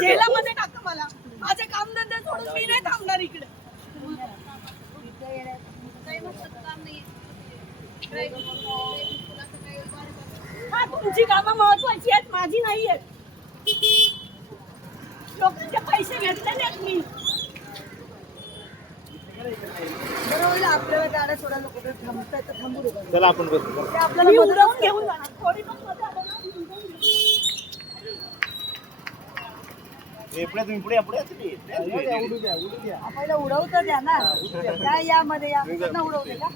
जेलामध्ये टाका मला. माझे कामधंदे सोडून मी नाही थांबणार इकडे. हा, तुमची कामं महत्वाची आहेत, माझी नाही आहेत. लोकांचे पैसे घेतलेले आहेत मी. बरोबर, आपल्याला गाड्या सोडा, लोक थांबतात तर थांबू दे. चला आपण बसू. आपल्याला उडवून घेऊन जाणार. थोडी पण मध्ये आलं ना, पुढे उडू द्या. आपल्याला उडवतं द्या ना. काय यामध्ये या उडवते का?